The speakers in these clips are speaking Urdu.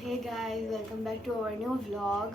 hey guys, welcome back to our new vlog.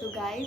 So guys,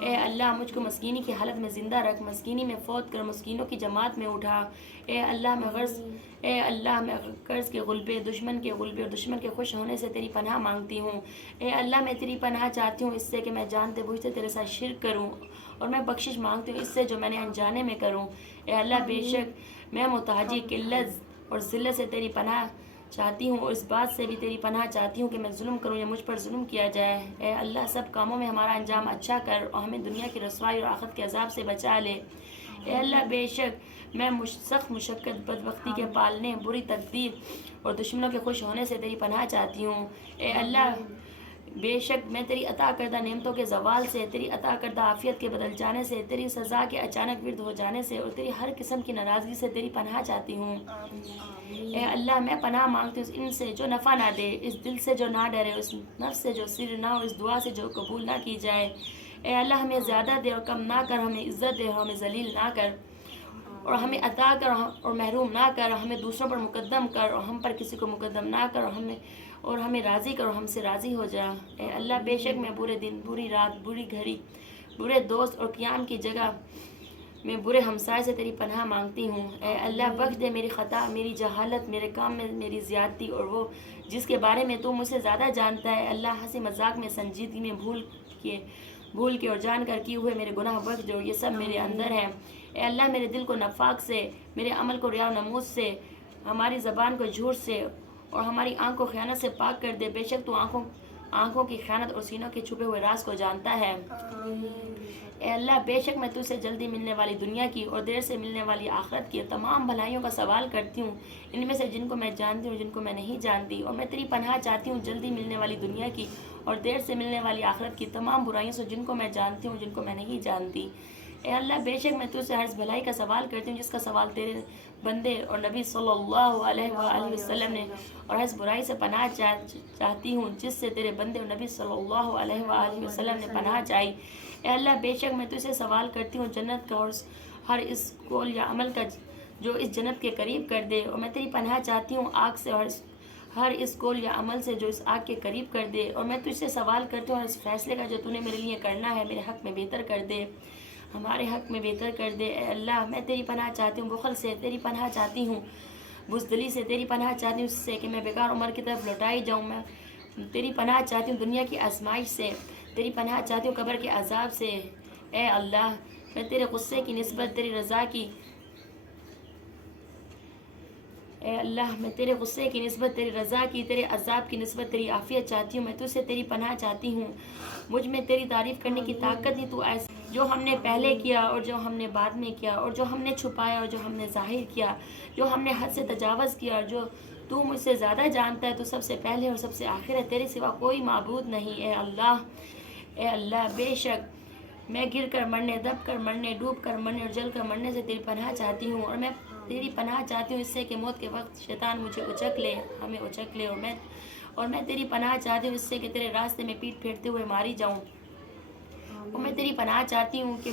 اے اللہ مجھ کو مسکینی کی حالت میں زندہ رکھ، مسکینی میں فوت کر، مسکینوں کی جماعت میں اٹھا۔ اے اللہ میں قرض کے غلبے، دشمن کے غلبے اور دشمن کے خوش ہونے سے تیری پناہ مانگتی ہوں۔ اے اللہ میں تیری پناہ چاہتی ہوں اس سے کہ میں جانتے بوجھتے تیرے ساتھ شرک کروں، اور میں بخشش مانگتی ہوں اس سے جو میں نے انجانے میں کروں۔ اے اللہ بے شک میں محتاجی، قلت اور ذلت سے تیری پناہ چاہتی ہوں، اور اس بات سے بھی تیری پناہ چاہتی ہوں کہ میں ظلم کروں یا مجھ پر ظلم کیا جائے۔ اے اللہ سب کاموں میں ہمارا انجام اچھا کر، اور ہمیں دنیا کی رسوائی اور آخرت کے عذاب سے بچا لے۔ اے اللہ بے شک میں سخت مشقت، بدبختی کے پالنے، بری تقدیر اور دشمنوں کے خوش ہونے سے تیری پناہ چاہتی ہوں۔ اے اللہ بے شک میں تیری عطا کردہ نعمتوں کے زوال سے، تیری عطا کردہ عافیت کے بدل جانے سے، تیری سزا کے اچانک ورد ہو جانے سے، اور تیری ہر قسم کی ناراضگی سے تیری پناہ چاہتی ہوں۔ اے اللہ میں پناہ مانگتی ہوں ان سے جو نفع نہ دے، اس دل سے جو نہ ڈرے، اس نفس سے جو سر نہ ہو، اس دعا سے جو قبول نہ کی جائے۔ اے اللہ ہمیں زیادہ دے اور کم نہ کر، ہمیں عزت دے اور ہمیں ذلیل نہ کر، اور ہمیں عطا کر اور محروم نہ کر، ہمیں دوسروں پر مقدم کر اور ہم پر کسی کو مقدم نہ کر، اور ہمیں راضی کر اور ہم سے راضی ہو جا۔ اے اللہ بے شک میں برے دن، بری رات، بری گھڑی، برے دوست اور قیام کی جگہ میں برے ہمسائے سے تیری پناہ مانگتی ہوں۔ اے اللہ بخش دے میری خطا، میری جہالت، میرے کام میں میری زیادتی، اور وہ جس کے بارے میں تو مجھ سے زیادہ جانتا ہے۔ اللہ ہنسی مذاق میں، سنجیدگی میں، بھول کے اور جان کر کیے ہوئے میرے گناہ بخش دے، اور یہ سب میرے اندر ہے۔ اے اللہ میرے دل کو نفاق سے، میرے عمل کو ریا و نمود سے، ہماری زبان کو جھوٹ سے اور ہماری آنکھ کو خیانت سے پاک کر دے۔ بے شک تو آنکھوں کی خیانت اور سینوں کے چھپے ہوئے راز کو جانتا ہے۔ اے اللہ بے شک میں تجھ سے جلدی ملنے والی دنیا کی اور دیر سے ملنے والی آخرت کی تمام بھلائیوں کا سوال کرتی ہوں، ان میں سے جن کو میں جانتی ہوں، جن کو میں نہیں جانتی، اور میں تیری پناہ چاہتی ہوں جلدی ملنے والی دنیا کی اور دیر سے ملنے والی آخرت کی تمام برائیوں سے، جن کو میں جانتی ہوں، جن کو میں نہیں جانتی۔ اے اللہ بے شک میں تجھ سے ہر اس بھلائی کا سوال کرتی ہوں جس کا سوال تیرے بندے اور نبی صلی اللہ علیہ وآلہ وسلم نے، اور ہر اس برائی سے پناہ چاہتی ہوں جس سے تیرے بندے اور نبی صلی اللہ علیہ وآلہ وسلم نے پناہ چاہی۔ اے اللہ بے شک میں تجھ سے سوال کرتی ہوں جنت کا اور ہر اس قول یا عمل کا جو اس جنت کے قریب کر دے، اور میں تیری پناہ چاہتی ہوں آگ سے اور ہر اس قول یا عمل سے جو اس آگ کے قریب کر دے، اور میں تجھ سے سوال کرتی ہوں ہر اس فیصلے کا جو تو نے میرے لیے کرنا ہے، میرے حق میں بہتر کر دے، ہمارے حق میں بہتر کر دے۔ اے اللہ میں تیری پناہ چاہتی ہوں بخل سے، تیری پناہ چاہتی ہوں بزدلی سے، تیری پناہ چاہتی ہوں اس سے کہ میں بیکار عمر کی طرف لوٹائی جاؤں، میں تیری پناہ چاہتی ہوں دنیا کی آزمائش سے، تیری پناہ چاہتی ہوں قبر کے عذاب سے۔ اے اللہ میں تیرے غصے کی نسبت تیری رضا کی اے اللہ میں تیرے غصے کی نسبت تیری رضا کی، تیرے عذاب کی نسبت تیری عافیت چاہتی ہوں۔ میں تجھ سے تیری پناہ چاہتی ہوں، مجھ میں تیری تعریف کرنے کی طاقت نہیں، تو ایسا جو ہم نے پہلے کیا اور جو ہم نے بعد میں کیا، اور جو ہم نے چھپایا اور جو ہم نے ظاہر کیا، جو ہم نے حد سے تجاوز کیا، اور جو تو مجھ سے زیادہ جانتا ہے، تو سب سے پہلے اور سب سے آخر ہے، تیرے سوا کوئی معبود نہیں۔ اے اللہ بے شک میں گر کر مرنے، دب کر مرنے، ڈوب کر مرنے اور جل کر مرنے سے تیری پناہ چاہتی ہوں، اور میں تیری پناہ چاہتی ہوں اس سے کہ موت کے وقت شیطان مجھے اچک لے، ہمیں اچک لے، اور میں تیری پناہ چاہتی ہوں اس سے کہ تیرے راستے میں پیٹ پھیرتے ہوئے ماری جاؤں، اور میں تیری پناہ چاہتی ہوں کہ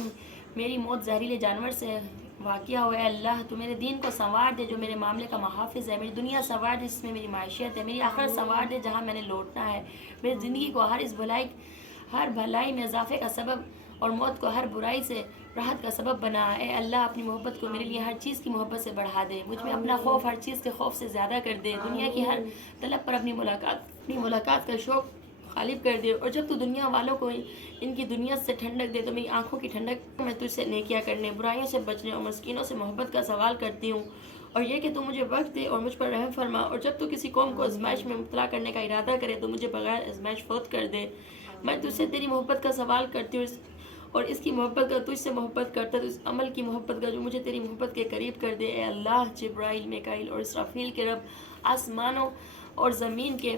میری موت زہریلے جانور سے واقع ہو۔ اے اللہ تو میرے دین کو سنوار دے جو میرے معاملے کا محافظ ہے، میری دنیا سنوار دے جس میں میری معیشت ہے، میری آخرت سنوار دے جہاں میں نے لوٹنا ہے، میری زندگی کو ہر بھلائی میں اضافے کا سبب اور موت کو ہر برائی سے راحت کا سبب بنا۔ اے اللہ اپنی محبت کو میرے لیے ہر چیز کی محبت سے بڑھا دے، مجھ میں اپنا خوف ہر چیز کے خوف سے زیادہ کر دے، دنیا کی ہر طلب پر اپنی ملاقات کا شوق غالب کر دے، اور جب تو دنیا والوں کو ان کی دنیا سے ٹھنڈک دے تو میری آنکھوں کی ٹھنڈک میں تجھ سے نیکیاں کرنے، برائیوں سے بچنے اور مسکینوں سے محبت کا سوال کرتی ہوں، اور یہ کہ تو مجھے بخش دے اور مجھ پر رحم فرما، اور جب تو کسی قوم کو آزمائش میں مبتلا کرنے کا ارادہ کرے تو مجھے بغیر آزمائش فوت کر دے۔ میں تجھ سے تیری محبت کا سوال کرتی ہوں، اور اس کی محبت کا تجھ سے محبت کرتا تو اس عمل کی محبت کا جو مجھے تیری محبت کے قریب کر دے۔ اے اللہ جبرائیل، میکائیل اور اسرافیل کے رب، آسمانوں اور زمین کے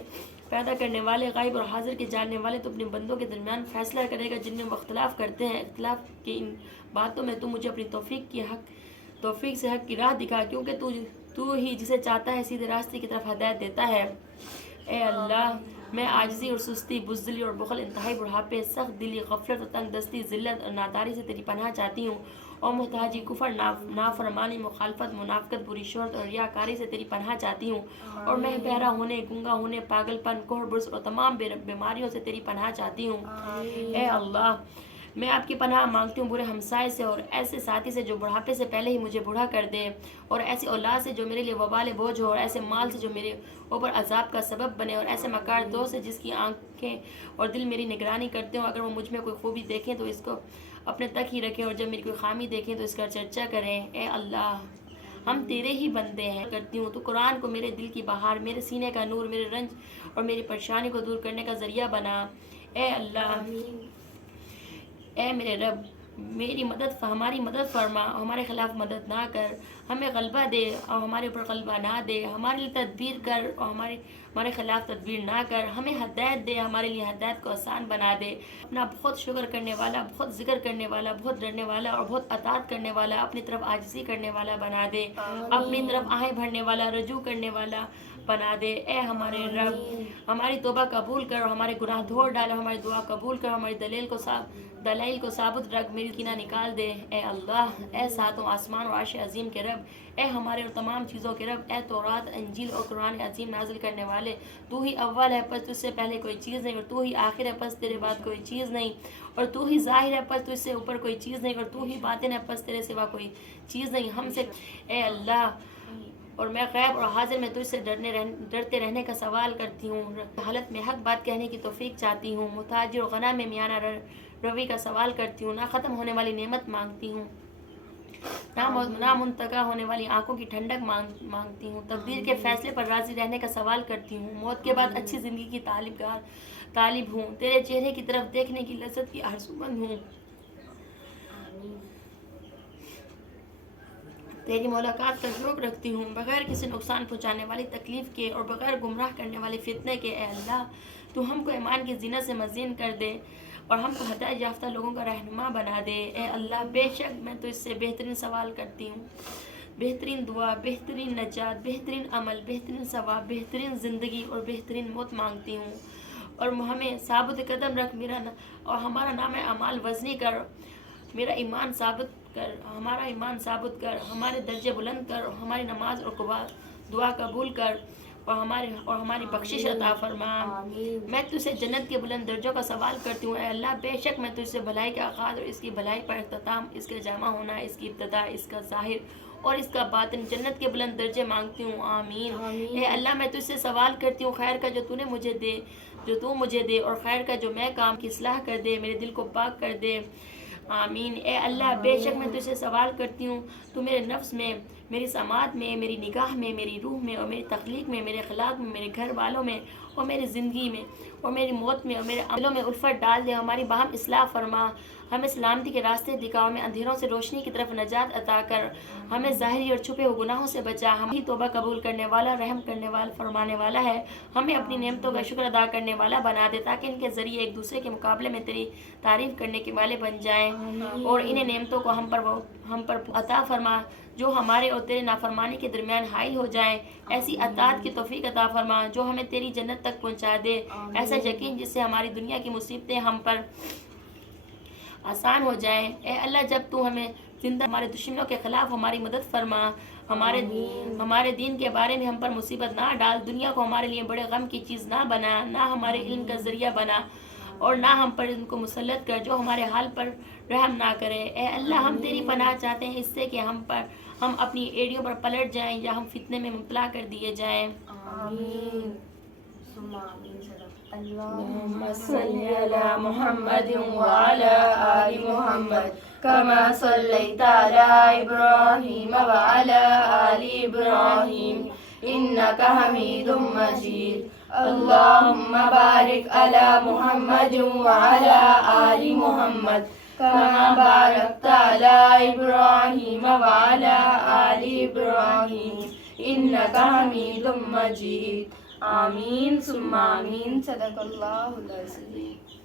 پیدا کرنے والے، غائب اور حاضر کے جاننے والے، تو اپنے بندوں کے درمیان فیصلہ کرے گا جن میں وہ اختلاف کرتے ہیں، اختلاف کی ان باتوں میں تو مجھے اپنی توفیق سے حق کی راہ دکھا، کیونکہ تو ہی جسے چاہتا ہے سیدھے راستے کی طرف ہدایت دیتا ہے۔ اے اللہ میں عاجزی اور سستی، بزدلی اور بخل، انتہائی بڑھاپے، سخت دلی، غفلت اور تنگ دستی، ذلت اور ناداری سے تیری پناہ چاہتی ہوں، اور محتاجی، کفر، نافرمانی، مخالفت، منافقت، بری شہرت اور ریاکاری سے تیری پناہ چاہتی ہوں، اور میں بہرا ہونے، گنگا ہونے، پاگل پن، کوہر برس اور تمام بیماریوں سے تیری پناہ چاہتی ہوں۔ اے اللہ میں آپ کی پناہ مانگتی ہوں برے ہمسائے سے اور ایسے ساتھی سے جو بڑھاپے سے پہلے ہی مجھے بوڑھا کر دے، اور ایسی اولاد سے جو میرے لیے وبال بوجھ ہو، اور ایسے مال سے جو میرے اوپر عذاب کا سبب بنے، اور ایسے مکار دوست سے جس کی آنکھیں اور دل میری نگرانی کرتے ہوں۔ اگر وہ مجھ میں کوئی خوبی دیکھیں تو اس کو اپنے تک ہی رکھیں، اور جب میری کوئی خامی دیکھیں تو اس کا چرچا کریں۔ اے اللہ، ہم تیرے ہی بندے ہیں، کرتی ہوں تو قرآن کو میرے دل کی بہار، میرے سینے کا نور، میرے رنج اور میری پریشانی کو دور کرنے کا ذریعہ بنا۔ اے اللہ، اے میرے رب، ہماری مدد فرما، ہمارے خلاف مدد نہ کر، ہمیں غلبہ دے اور ہمارے اوپر غلبہ نہ دے، ہمارے لیے تدبیر کر اور ہمارے خلاف تدبیر نہ کر، ہمیں ہدایت دے، ہمارے لیے ہدایت کو آسان بنا دے۔ اپنا بہت شکر کرنے والا، بہت ذکر کرنے والا، بہت ڈرنے والا اور بہت اطاعت کرنے والا، اپنی طرف عاجزی کرنے والا بنا دے، اپنی طرف آہیں بھرنے والا، رجوع کرنے والا بنا دے۔ اے ہمارے رب، ہماری توبہ قبول کر اور ہمارے گناہ دھو ڈال، ہماری دعا قبول کر، ہماری دلیل کو ثابت رکھ، میری کینہ نکال دے۔ اے اللہ، اے ساتوں آسمان اور عرش عظیم کے رب، اے ہمارے اور تمام چیزوں کے رب، اے تورات، انجیل اور قرآن عظیم نازل کرنے والے، تو ہی اول ہے، پس تجھ سے پہلے کوئی چیز نہیں، اور تو ہی آخر ہے، پس تیرے بعد کوئی چیز نہیں، اور تو ہی ظاہر ہے، پس تجھ سے اوپر کوئی چیز نہیں، اور تو ہی باطن ہے، پس تیرے سوا کوئی چیز نہیں۔ ہم سے اے اللہ، اور میں غیب اور حاضر میں تجھ سے ڈرتے رہنے کا سوال کرتی ہوں، حالت میں حق بات کہنے کی توفیق چاہتی ہوں، محتاجی اور غنا میں میانہ روی کا سوال کرتی ہوں، نہ ختم ہونے والی نعمت مانگتی ہوں، نہ منتقع ہونے والی آنکھوں کی ٹھنڈک مانگتی ہوں، تقدیر کے فیصلے پر راضی رہنے کا سوال کرتی ہوں، موت کے بعد اچھی زندگی کی طالب ہوں، تیرے چہرے کی طرف دیکھنے کی لذت کی آرزومند ہوں، تیری ملاقات کا شوق رکھتی ہوں، بغیر کسی نقصان پہنچانے والی تکلیف کے اور بغیر گمراہ کرنے والی فتنے کے۔ اے اللہ، تو ہم کو ایمان کی زینت سے مزین کر دے اور ہم کو ہدایت یافتہ لوگوں کا رہنما بنا دے۔ اے اللہ، بے شک میں تجھ سے بہترین سوال کرتی ہوں، بہترین دعا، بہترین نجات، بہترین عمل، بہترین ثواب، بہترین زندگی اور بہترین موت مانگتی ہوں، اور ہمیں ثابت قدم رکھ، اور ہمارا نام اعمال وزنی کر، ہمارا ایمان ثابت کر، ہمارے درجے بلند کر، ہماری نماز اور دعا قبول کر، اور ہماری بخشش عطا فرما۔ میں تجھ سے جنت کے بلند درجوں کا سوال کرتی ہوں۔ اے اللہ، بے شک میں تجھ سے بھلائی کا آغاز اور اس کی بھلائی پر اختتام، اس کے جامع ہونا، اس کی ابتدا، اس کا ظاہر اور اس کا باطن، جنت کے بلند درجے مانگتی ہوں۔ آمین۔ اے اللہ، میں تجھ سے سوال کرتی ہوں، خیر کا جو تو مجھے دے اور خیر کا جو میں کام کی اصلاح کر دے، میرے دل کو پاک کر دے۔ آمین۔ اے اللہ، بے شک میں تجھ سے سوال کرتی ہوں، تو میرے نفس میں، میری سماعت میں، میری نگاہ میں، میری روح میں اور میری تخلیق میں، میرے اخلاق میں، میرے گھر والوں میں اور میری زندگی میں اور میری موت میں اور میرے عملوں میں الفت ڈال دے، ہماری باہم اصلاح فرما، ہمیں سلامتی کے راستے دکھا، ہمیں اندھیروں سے روشنی کی طرف نجات عطا کر، ہمیں ظاہری اور چھپے ہوئے گناہوں سے بچا، ہم ہی توبہ قبول کرنے والا، رحم کرنے والا، فرمانے والا ہے، ہمیں اپنی نعمتوں کا شکر ادا کرنے والا بنا دے، تاکہ ان کے ذریعے ایک دوسرے کے مقابلے میں تیری تعریف کرنے کے والے بن جائیں، اور انہیں نعمتوں کو ہم پر عطا فرما جو ہمارے اور تیرے نافرمانی کے درمیان حائل ہو جائیں، ایسی اطاعت کی توفیق عطا فرما جو ہمیں تیری جنت تک پہنچا دے، ایسا یقین جس سے ہماری دنیا کی مصیبتیں ہم پر آسان ہو جائیں۔ اے اللہ، جب تو ہمیں زندہ ہمارے دشمنوں کے خلاف ہماری مدد فرما، ہمارے دین کے بارے میں ہم پر مصیبت نہ ڈال، دنیا کو ہمارے لیے بڑے غم کی چیز نہ بنا، نہ ہمارے علم کا ذریعہ بنا، اور نہ ہم پر ان کو مسلط کر جو ہمارے حال پر رحم نہ کرے۔ اے اللہ، ہم تیری پناہ چاہتے ہیں اس سے کہ ہم اپنی ایڑیوں پر پلٹ جائیں یا ہم فتنے میں مبتلا کر دیے جائیں۔ آمین ثم آمین۔ اللهم صل على محمد وعلى آل محمد كما صليت على إبراهيم وعلى آل إبراهيم إنك حميد مجيد اللهم بارك على محمد وعلى آل محمد كما باركت على إبراهيم وعلى آل إبراهيم إنك حميد مجيد آمین ثم آمین۔ صدق اللہ العظیم۔